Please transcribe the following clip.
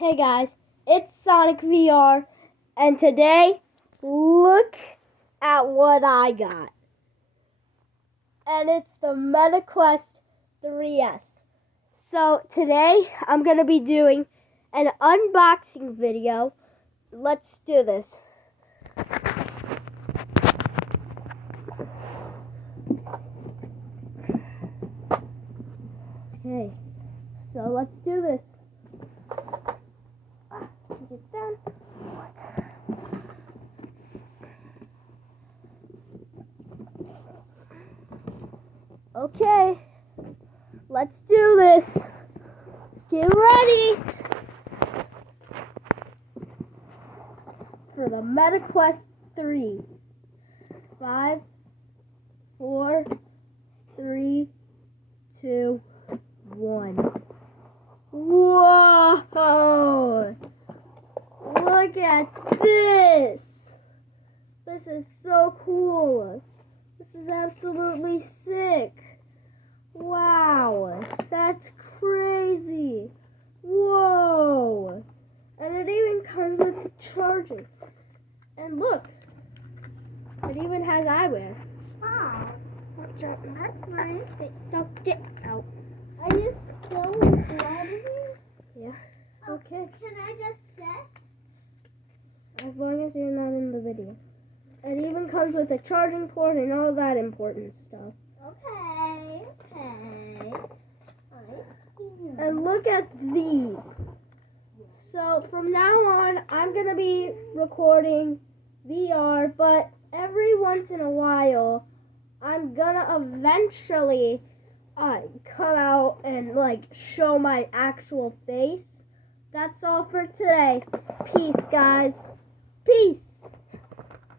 Hey guys, it's Sonic VR, and today, look at what I got. And it's the MetaQuest 3S. So today, I'm going to be doing an unboxing video. Let's do this. Okay, so let's do this. Get down. Okay, let's do this. Get ready for the MetaQuest 3. 5, 4, 3, 2, 1. Whoa! Look at this! This is so cool. This is absolutely sick. Wow, that's crazy. Whoa! And it even comes with charging. And look, it even has eyewear. Wow, Watch out. that's nice. Don't get out. Are you still recording? Yeah. Okay. Can I just sit? As long as you're not in the video. It even comes with a charging port and all that important stuff. Okay. And look at these. So from now on, I'm going to be recording VR, but every once in a while, I'm going to eventually come out and show my actual face. That's all for today. Peace, guys. Peace.